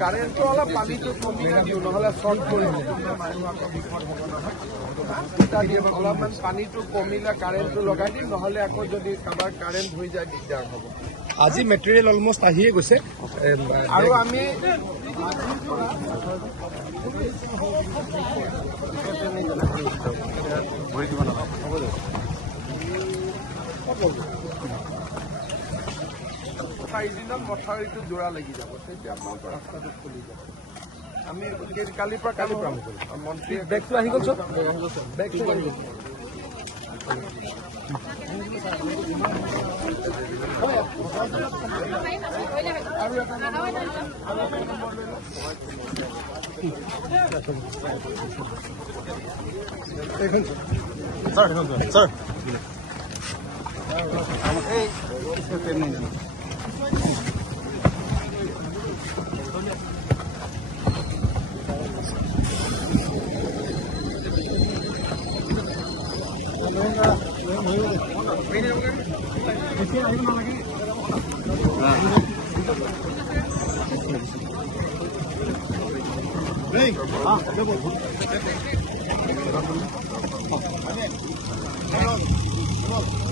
কাৰেন্টটো অলপ পানীটো কমিলে দিওঁ নহ'লে শ্বৰ্ট কৰিব অলপমান পানীটো কমিলে কাৰেণ্টটো লগাই দিম নহ'লে আকৌ যদি কাৰোবাৰ কাৰেণ্ট হৈ যায় দিগদাৰ হ'ব আজি মেটেৰিয়েল অলমষ্ট আহিয়ে গৈছে আৰু আমি চাৰিদিনত মথাউৰিটো জোৰা লাগি যাব তেতিয়া আপোনালোকৰ ৰাস্তাটো খুলি যাব আমি কালিৰ পৰা মন্ত্ৰীয়ে বেগটো আহি গ'ল চব বেগটো আহি গ'ল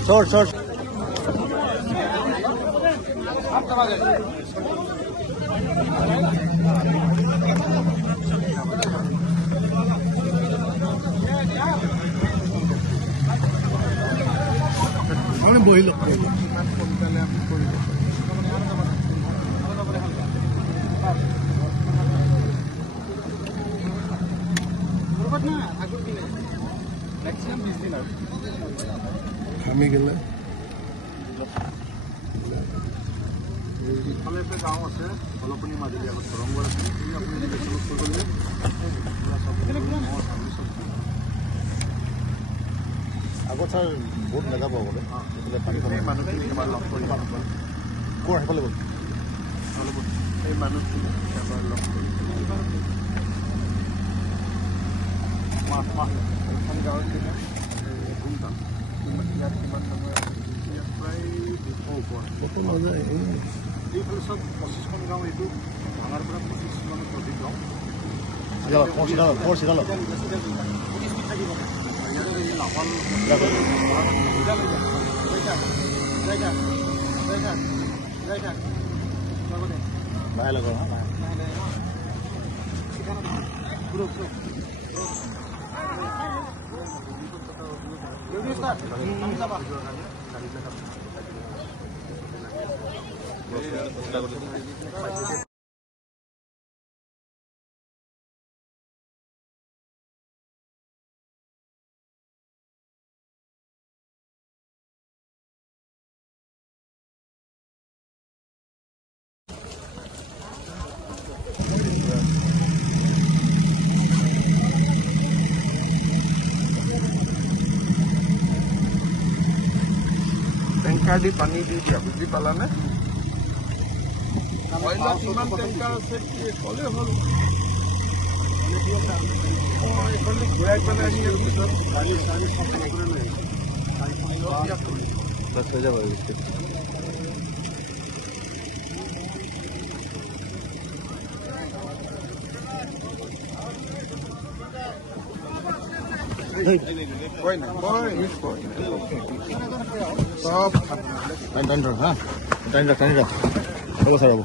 Short. বহিল আমি গেলে ইফালে এটা গাঁও আছে অলপনি মাজুলী আগত ধৰমগড় আছে আপুনি যদি কৰিলে আগত ছাৰ বহুত মেগা পাব বোলে মানুহখিনি এবাৰ লগ কৰিব ক'ৰ সেইফালে গ'ল এই মানুহখিনি এবাৰ লগ কৰি এখন গাঁৱৰ কিনা গুমটান ইয়াত কিমান সময় ইয়াত প্ৰায় 200 ওপৰ নাযায় এইফালে চব 25খন গাঁও এইটো ভাঙাৰ পৰা 25খন অধিক গাঁও টেংকাৰ দি পানী দি দিয়া বুজি পালানে কিমান টেংকাৰ আছে ক'লে হ'ল এইখনটো ঘূৰাই পেলাই আহি পিছত হৈ যাব টানি ৰাখ হ'ব ছাৰ হ'ব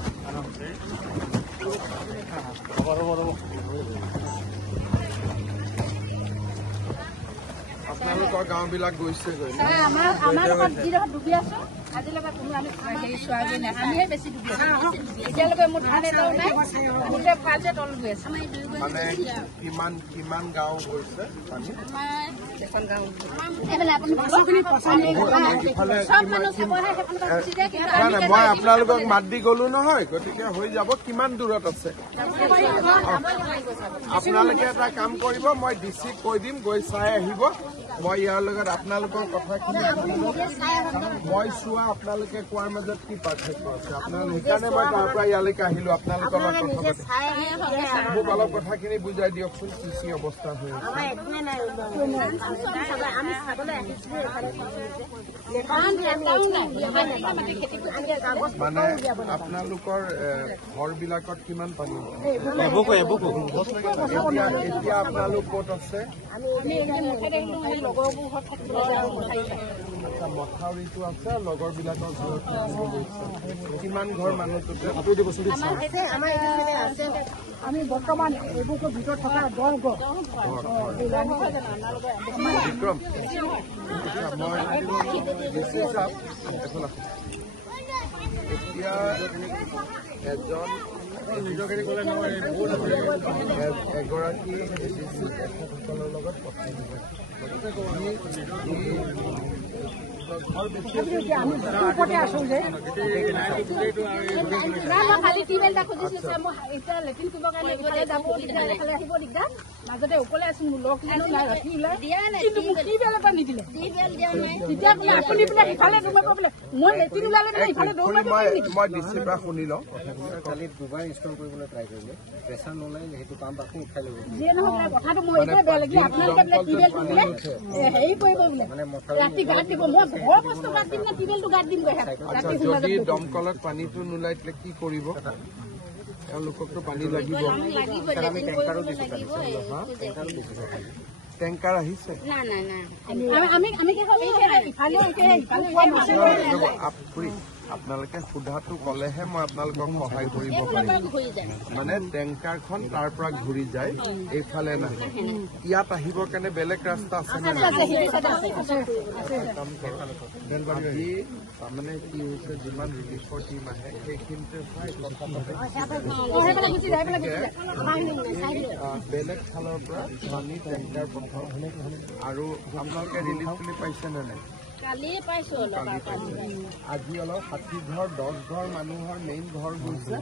আপোনালোকৰ গাঁওবিলাক গৈছে গৈ আমাৰ লগত যিডোখৰ ডুবি আছো আজিলৈকে কোনো আমি চোৱাগৈ নাই আমিহে বেছি ডুবি আছো এতিয়ালৈকে মোৰ ধান এটাও নাই গোটেই ফাজে তল গৈ আছে মানে কিমান গাঁও গৈছে পানী মই আপোনালোকক মাত দি গলো নহয় গতিকে হৈ যাব কিমান দূৰত আছে আপোনালোকে এটা কাম কৰিব মই ডিচিক কৈ দিম গৈ চাই আহিব মই ইয়াৰ লগত আপোনালোকৰ কথাখিনি মই চোৱা আপোনালোকে কোৱাৰ মাজত কি পাৰ্থক্য আছে আপোনালোকে সেইকাৰণে মই তাৰ পৰা ইয়ালৈকে আহিলো আপোনালোকৰ লগত কথা পাতি মোক অলপ কথাখিনি বুজাই দিয়কচোন কি অৱস্থা হৈ আছে মানে আপোনালোকৰ ঘৰবিলাকত কিমান পানী এতিয়া আপোনালোক ক'ত আছে মথাউৰিটো আছে লগৰবিলাকৰ ঘৰত কিমান ঘৰ মানুহ আমি বৰ্তমান এইবোৰ ভিতৰত থকা 10 ঘৰ বিক্ৰম মই এতিয়া এজন এগৰাকী তেখেতসকলৰ লগত কথা আছো যে খালি টিউবেল এটা খুজিছো মই এতিয়া লেট্ৰিন কৰিবৰ কাৰণে ইফালে যাব দিগদাৰ এফালে আহিব দিগদাৰ মাজতে অকলে আছো মোৰ লগ নাই ৰাতি ওলাই কিন্তু মোক টিউবেল এটা নিদিলে তেতিয়া বোলে আপুনি বোলে সিফালে দৌৰিব বোলে মই লেট্ৰিন ওলালে বোলে ইফালে দৌৰিব মই ডিচিৰ পৰা শুনি লওঁ কালি দুবাৰ ইনষ্টল কৰিবলৈ ট্ৰাই কৰিলে প্ৰেছাৰ নলাই সেইটো কাম বাকী উঠাই ল'ব যিয়ে নহয় কথাটো মই এতিয়া বেয়া লাগিলে আপোনালোকে বোলে টিউবেল বোলে হেৰি কৰিব বোলে ৰাতি গাত দিব মই বৰ কষ্ট গাত দিম নে টিউবেলটো গাত দিম যদি দমকলত পানীটো নোলাই তেতিয়া কি কৰিব তেওঁলোককতো পানী লাগিব আমি টেংকাৰো দিছোঁ টেংকাৰ আহিছে আপোনালোকে সোধাটো ক'লেহে মই আপোনালোকক সহায় কৰিব পাৰিম মানে টেংকাৰখন তাৰ পৰা ঘূৰি যায় এইফালে নাহে ইয়াত আহিবৰ কাৰণে বেলেগ ৰাস্তা আছে আজি মানে কি হৈছে যিমান ৰিলিফৰ টীম আহে সেইখিনিতে বেলেগ ফালৰ পৰা পানী টেংকাৰ পঠাওঁ আৰু আপোনালোকে ৰিলিফ বুলি পাইছে নে নাই আজি অলপ 60 ঘৰ 10 ঘৰ মানুহৰ মেইন ঘৰ গৈছে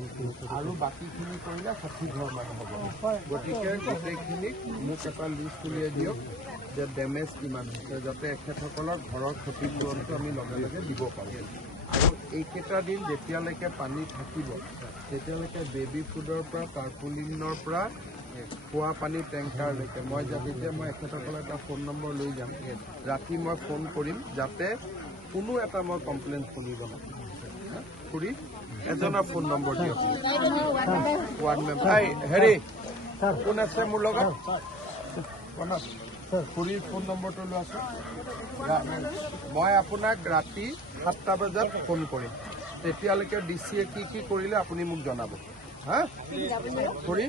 আৰু বাকীখিনি কৰিলে 60 ঘৰ মানুহ হ'ব গতিকে গোটেইখিনিক মোক এটা লিষ্ট উলিয়াই দিয়ক যে ডেমেজ কিমান হৈছে যাতে এখেতসকলৰ ঘৰৰ ক্ষতিপূৰণটো আমি লগে লগে দিব পাৰোঁ আৰু এইকেইটা দিন যেতিয়ালৈকে পানী থাকিব তেতিয়ালৈকে বেবী ফুডৰ পৰা টাৰ্পুলিনৰ পৰা খোৱা পানী টেংকাৰলৈকে মই যেতিয়া মই এখেতসকলৰ এটা ফোন নম্বৰ লৈ যাম ৰাতি মই ফোন কৰিম যাতে কোনো এটা মই কমপ্লেইন শুনিব নাপাওঁ খুৰী এজনৰ ফোন নম্বৰ দিয়ক ৱাৰ্ড মেম্বাৰ হেৰি কোন আছে মোৰ লগত খুৰীৰ ফোন নম্বৰটো লোৱাচোন মই আপোনাক ৰাতি 7টা বজাত ফোন কৰিম তেতিয়ালৈকে ডিচিয়ে কি কৰিলে আপুনি মোক জনাব হা খুৰী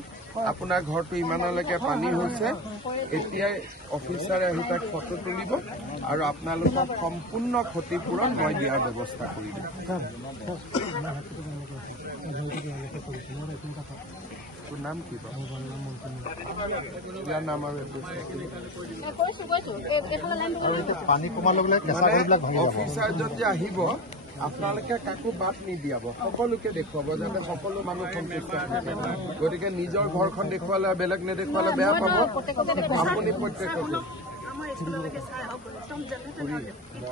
আপোনাৰ ঘৰটো ইমানলৈকে পানী হৈছে এতিয়াই অফিচাৰে আহি তাক ফটো তুলিব আৰু আপোনালোকক সম্পূৰ্ণ ক্ষতিপূৰণ মই দিয়াৰ ব্যৱস্থা কৰি দিম নাম কি ইয়াৰ নাম আৰু পানী কমাৰ লগে লগে অফিচাৰ যদি আহিব আপোনালোকে কাকো বাদ নিদিয়াব সকলোকে দেখুৱাব যাতে সকলো মানুহ সন্তুষ্ট থাকে গতিকে নিজৰ ঘৰখন দেখুৱালে বেলেগ নেদেখুৱালে বেয়া পাব আপুনি প্ৰত্যেককে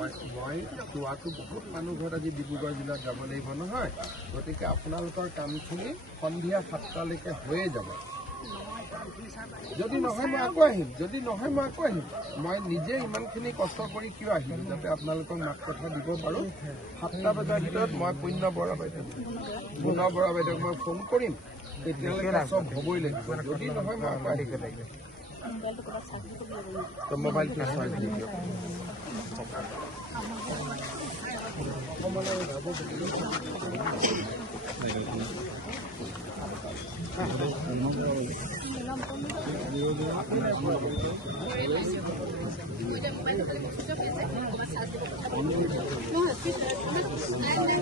মই চোৱাটো বহুত মানুহ ঘৰত আজি ডিব্ৰুগড় জিলাত যাব লাগিব নহয় গতিকে আপোনালোকৰ কামখিনি সন্ধিয়া 7টালৈকে হৈয়ে যাব যদি নহয় মই আকৌ আহিম মই নিজে ইমানখিনি কষ্ট কৰি কিয় আহিম যাতে আপোনালোকক মাত কথা দিব পাৰোঁ 7টা বজাৰ ভিতৰত মই পুণ্য বৰা বাইদেউ মই ফোন কৰিম তেতিয়ালৈকে চব হ'বই লাগিব যদি নহয় মই আকৌ আহিব লাগিব মোবাইলটো চাৰ্জ দি দিয়ক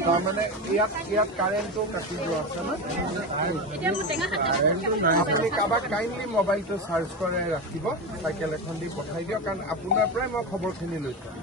তাৰমানে ইয়াত কাৰেণ্টটো কাটি যোৱা আছে ন আপুনি কাৰোবাক কাইণ্ডলি মোবাইলটো চাৰ্জ কৰি ৰাখিব চাইকেল এখন দি পঠাই দিয়ক কাৰণ আপোনাৰ পৰাই মই খবৰখিনি লৈ থম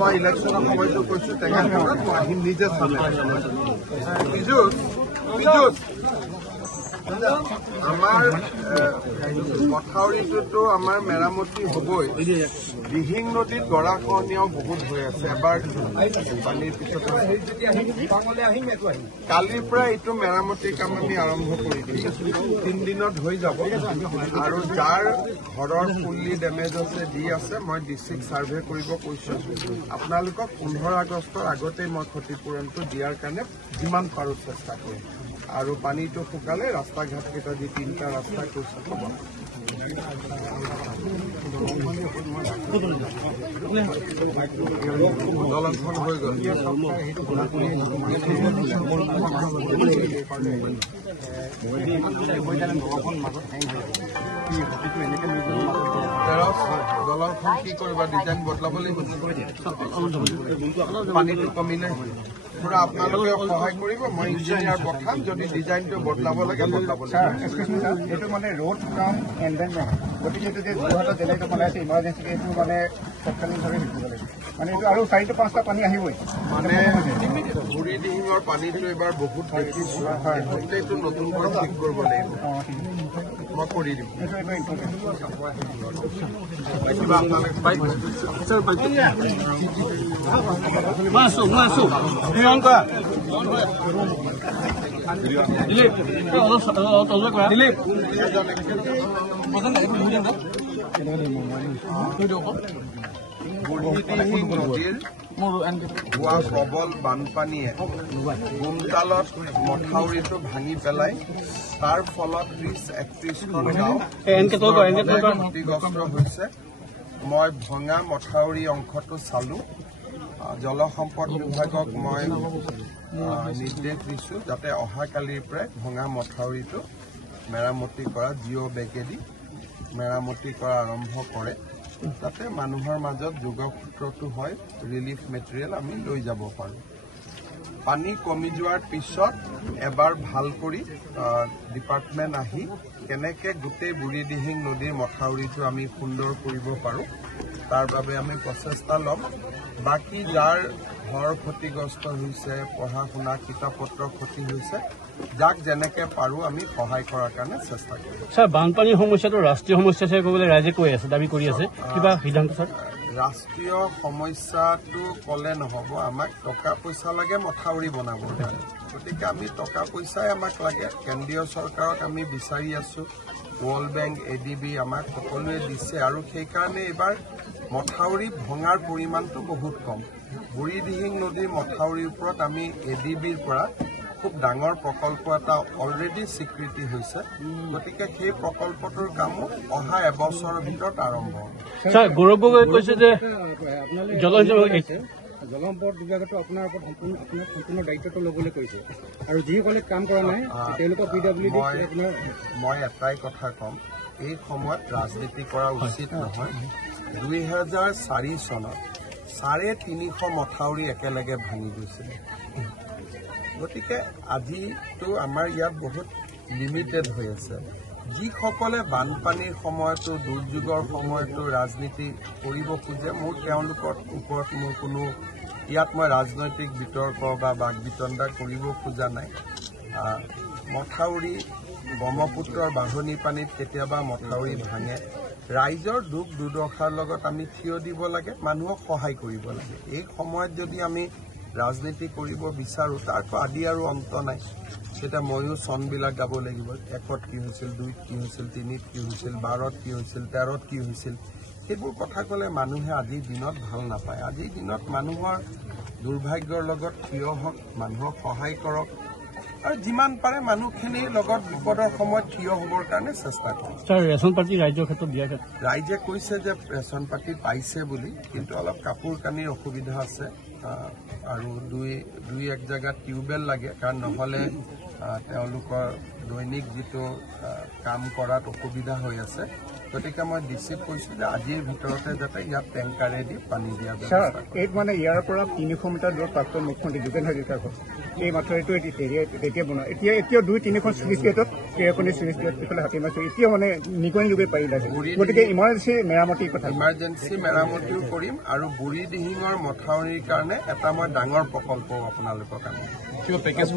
মই ইলেকশ্যনৰ সময়টো কৈছো টেঙাখানাত মই আহিম নিজে চাম আমাৰ মথাউৰিটোতো আমাৰ মেৰামতি হ'বই দিহিং নদীত গৰাখহনীয়াও বহুত হৈ আছে এবাৰ পানীৰ পিছত কালিৰ পৰা এইটো মেৰামতিৰ কাম আমি আৰম্ভ কৰি দিছো 3 দিনত হৈ যাব আৰু যাৰ ঘৰৰ ফুল্লি ডেমেজ আছে যি আছে মই ডিষ্ট্ৰিক্ট ছাৰ্ভে কৰিব কৈছো আপোনালোকক 15 আগষ্টৰ আগতেই মই ক্ষতিপূৰণটো দিয়াৰ কাৰণে যিমান পাৰো চেষ্টা কৰিম আৰু পানীটো শুকালে ৰাস্তা ঘাট কেইটা যি 3টা ৰাস্তা কৈছো দলংখন হৈ গ'ল দলংখন কি কৰিবা ডিজাইন বদলাব লাগিব পানীটো কমিলে পুৰা আপোনালোকে সহায় কৰিব মই ইঞ্জিনিয়াৰ পঠাম যদি ডিজাইনটো বদলাব লাগে বদলাব এইটো মানে ৰোড কাম এণ্ড গতিকে এইটো যে যোৰহাটত যেনেকৈ বনাইছে ইমাৰ্জেঞ্চি এইটো মানে তৎকালীনভাৱে শিকিব লাগিব মানে এইটো আৰু 4-5টা পানী আহিবই মানে বুঢ়ী দিহিঙৰ পানীটো এবাৰ বহুত দেখিছোঁ এইটো নতুনকৈ ঠিক কৰিব লাগিব মই কৰি দিম বুঢ়ীদিহিং নদীৰ হোৱা প্ৰবল বানপানীয়ে গুমতালত মথাউৰিটো ভাঙি পেলাই তাৰ ফলত 30-31খন গাঁও ক্ষতিগ্ৰস্ত হৈছে মই ভঙা মথাউৰি অংশটো চালো জলসম্পদ বিভাগক মই নিৰ্দেশ দিছো যাতে অহাকালিৰ পৰাই ভঙা মথাউৰিটো মেৰামতি কৰা জিঅ' বেগেদি মেৰামতি কৰা আৰম্ভ কৰে যাতে মানুহৰ মাজত যোগসূত্ৰটো হয় ৰিলিফ মেটেৰিয়েল আমি লৈ যাব পাৰোঁ পানী কমি যোৱাৰ পিছত এবাৰ ভাল কৰি ডিপাৰ্টমেণ্ট আহি কেনেকৈ গোটেই বুঢ়ীদিহিং নদীৰ মথাউৰিটো আমি সুন্দৰ কৰিব পাৰোঁ তাৰ বাবে আমি প্ৰচেষ্টা ল'ম বাকী যাৰ ঘৰ ক্ষতিগ্ৰস্ত হৈছে পঢ়া শুনা কিতাপ পত্ৰ ক্ষতি হৈছে যাক যেনেকৈ পাৰোঁ আমি সহায় কৰাৰ কাৰণে চেষ্টা কৰিম ছাৰ বানপানীৰ সমস্যাটো ৰাষ্ট্ৰীয় সমস্যা হিচাপে ক'বলৈ ৰাইজে কৈ আছে দাবী কৰি আছে কিবা সিদ্ধান্ত ছাৰ ৰাষ্ট্ৰীয় সমস্যাটো ক'লে নহ'ব আমাক টকা পইচা লাগে মথাউৰি বনাবৰ কাৰণে গতিকে আমি টকা পইচাই আমাক লাগে কেন্দ্ৰীয় চৰকাৰক আমি বিচাৰি আছোঁ ৱৰ্ল্ড বেংক ADB আমাক সকলোৱে দিছে আৰু সেইকাৰণে এইবাৰ মথাউৰি ভঙাৰ পৰিমাণটো বহুত কম বুঢ়ীদিহিং নদীৰ মথাউৰিৰ ওপৰত আমি ADBৰ পৰা খুব ডাঙৰ প্ৰকল্প এটা অলৰেডি স্বীকৃতি হৈছে গতিকে সেই প্ৰকল্পটোৰ কামো অহা এবছৰৰ ভিতৰত আৰম্ভ হ'ব ছাৰ গৌৰৱ গগৈ কৈছে যে জলসম্পদ বিভাগতো আপোনাৰ ওপৰত সম্পূৰ্ণ দায়িত্বটো ল'বলৈ কৈছে আৰু যিসকলে কাম কৰা নাই তেওঁলোকক PWD মই এটাই কথা ক'ম এই সময়ত ৰাজনীতি কৰা উচিত নহয় 2004 চনত 350 মথাউৰি একেলগে ভাঙি গৈছিলে গতিকে আজিতো আমাৰ ইয়াত বহুত লিমিটেড হৈ আছে যিসকলে বানপানীৰ সময়তো দুৰ্যোগৰ সময়তো ৰাজনীতি কৰিব খোজে মোৰ তেওঁলোকৰ ওপৰত মোৰ কোনো ইয়াত মই ৰাজনৈতিক বিতৰ্ক বা বাক বিতণ্ডা কৰিব খোজা নাই মথাউৰি ব্ৰহ্মপুত্ৰৰ বাঢ়নি পানীত কেতিয়াবা মথাউৰি ভাঙে ৰাইজৰ দুখ দুৰ্দশাৰ লগত আমি থিয় দিব লাগে মানুহক সহায় কৰিব লাগে এই সময়ত যদি আমি ৰাজনীতি কৰিব বিচাৰো তাৰতো আদি আৰু অন্ত নাই সেটা ময়ো চনবিলাক গাব লাগিব 1ত কি হৈছিল 2ত কি হৈছিল 3ত কি হৈছিল 12ত কি হৈছিল 13ত কি হৈছিল সেইবোৰ কথা ক'লে মানুহে আজিৰ দিনত ভাল নাপায় আজিৰ দিনত মানুহৰ দুৰ্ভাগ্যৰ লগত থিয় হওক মানুহক সহায় কৰক আৰু যিমান পাৰে মানুহখিনিৰ লগত বিপদৰ সময়ত থিয় হ'বৰ কাৰণে চেষ্টা কৰক স্যাৰ ৰেশন পাতি ৰাজ্যৰ ক্ষেত্ৰত দিয়াৰ ক্ষেত্ৰত ৰাইজে কৈছে যে ৰেশন পাতি পাইছে বুলি কিন্তু অলপ কাপোৰ কানিৰ অসুবিধা আছে আৰু দুই এক জায়গাত টিউবেল লাগে কাৰণ নহলে তেওঁলোকৰ দৈনিক যেটো কাম কৰাত অসুবিধা হৈ আছে গতিকে মই ডিচিক কৈছো যে আজিৰ ভিতৰতে যাতে ইয়াত টেংকাৰে দি পানী দিয়া ব্যৱস্থা এই মানে ইয়াৰ পৰা 300 মিটাৰ দূৰত প্ৰাক্তন মুখ্যমন্ত্ৰী ভূপেন হাজৰিকাৰ ঘৰ এই মাত্ৰ এইটো এতিয়া বনোৱা এতিয়া 2-3খন চুইচ গেটত কেইখনি চুইচ গেট ইফালে হাতী মাৰিছে এতিয়া মানে নিগনি যোগে পাৰিলে গতিকে ইমাৰ্জেঞ্চি মেৰামতিৰ কথা ইমাৰ্জেঞ্চি মেৰামতিও কৰিম আৰু বুঢ়ী দিহিঙৰ মথাউৰিৰ কাৰণে এটা মই ডাঙৰ প্ৰকল্প আপোনালোকৰ কাৰণে কিবা পেকেজ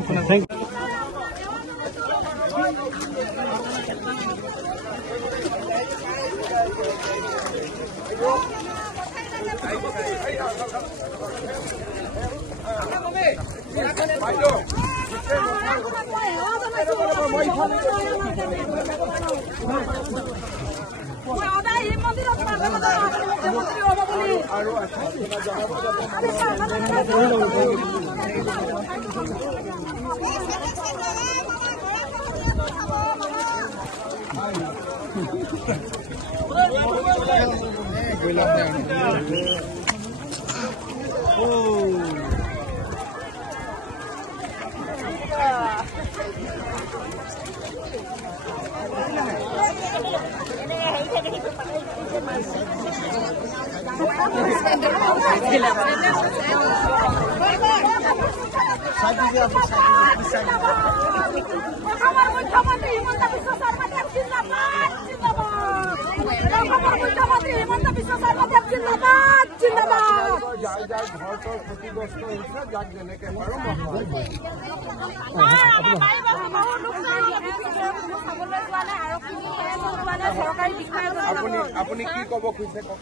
আপুনি কি ক'ব খুজিছে কওক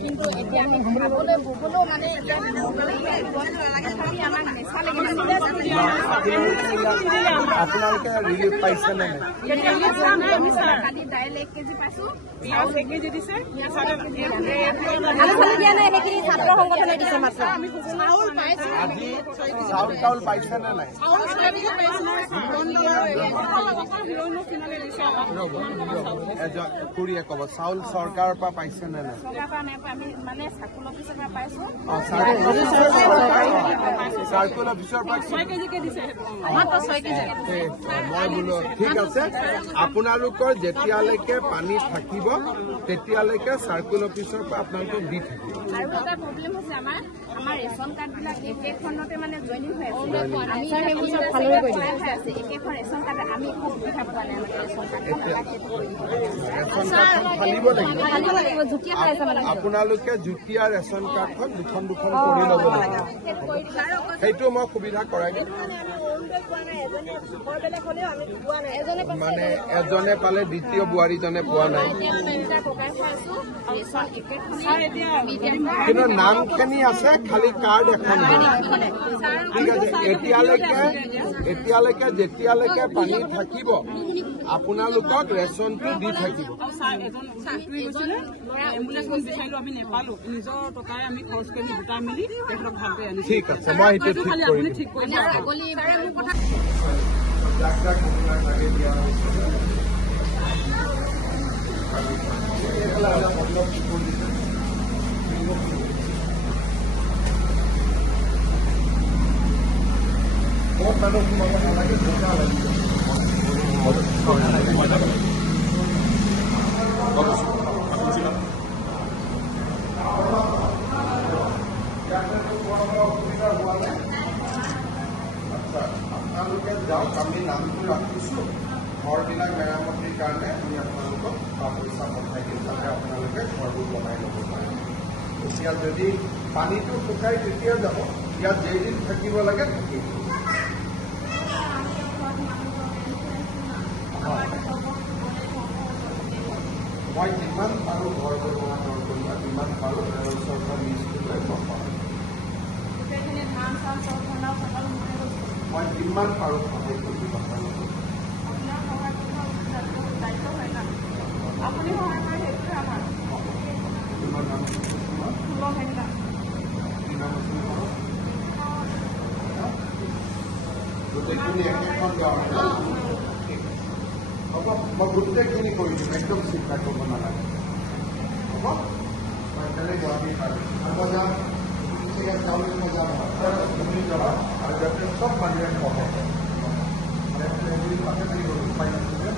কিন্তু এতিয়া আমি খাবলৈ বুবলেও মানে আপোনালোকে ৰিলিফ পাইছে নে কালি দাইল 1 কেজি পাইছো পিঁয়াজ 1 কেজি দিছে ছাত্ৰ সংগঠনে দিছে মাত্ৰ আমি চাউল পাইছো আজি চাউল পাইছে নে নাই খুৰীয়ে ক'ব চাউল চৰকাৰৰ পৰা পাইছে নে নাই মানে চাকুল অফিচৰ পৰা পাইছো চাৰ্কুল অফিচৰ পৰা 6 কেজিকে দিছে মাত্ৰ 6 কেজি মই বোলো ঠিক আছে আপোনালোকৰ যেতিয়ালৈকে পানী থাকিব তেতিয়ালৈকে চাৰ্কুল অফিচৰ পৰা আপোনালোকক দি থাকিব আৰু এটা প্ৰব্লেম হৈছে আমাৰ ৰেচন কাৰ্ডবিলাক একেখনতে মানে জইনিং হৈ আছে একেখন ৰেচন কাৰ্ড আমি একো সুবিধা পোৱা নাই ৰেচন কাৰ্ডখন ফালিব লাগিব আপোনালোকে যুটীয়া ৰেচন কাৰ্ডখন দুখন কৰি ল'ব লাগিব সেইটো মই সুবিধা কৰাই দিম মানে এজনে পালে দ্বিতীয় বোৱাৰীজনে পোৱা নাই কিন্তু নামখিনি আছে খালি কাৰ্ড এখন ঠিক আছে এতিয়ালৈকে যেতিয়ালৈকে পানী থাকিব আপোনালোকক ৰেচনটো দি থাকিব ঠিক আছে মই সেইটো ঠিক কৰিম বহুত মানুহ সোমাব নালাগে বোকা লাগিব আপোনালোকে যাওক আমি নামটো ৰাখিছো ঘৰবিলাক মেৰামতিৰ কাৰণে আমি আপোনালোকক পইচা পঠাই দিম যাতে আপোনালোকে ঘৰবোৰ বনাই ল'ব পাৰে এতিয়া যদি পানীটো শুকাই তেতিয়া যাব ইয়াত যেইদিন থাকিব লাগে থাকিব মই যিমান পাৰোঁ ঘৰ ব্যৱহাৰ কৰিবা যিমান পাৰোঁ চৰকাৰ লিষ্টটো লৈ পঠাম মই যিমান পাৰোঁ সহায় কৰি পঠাম আপুনি সহায় কৰে সেইটোৱে আমাৰ তোমাৰ নাম কি নাম আছিল গোটেইখিনি একেখন গাঁও হ'ব মই গোটেইখিনি কৰি দিম একদম চিন্তা কৰিব নালাগে হ'ব মই একেলগে গুৱাহাটী পাৰোঁ মই যাম চাউল মই যাম তুমি যাবা আৰু যাতে চব মানুহে সহায় উপায় নাছিলে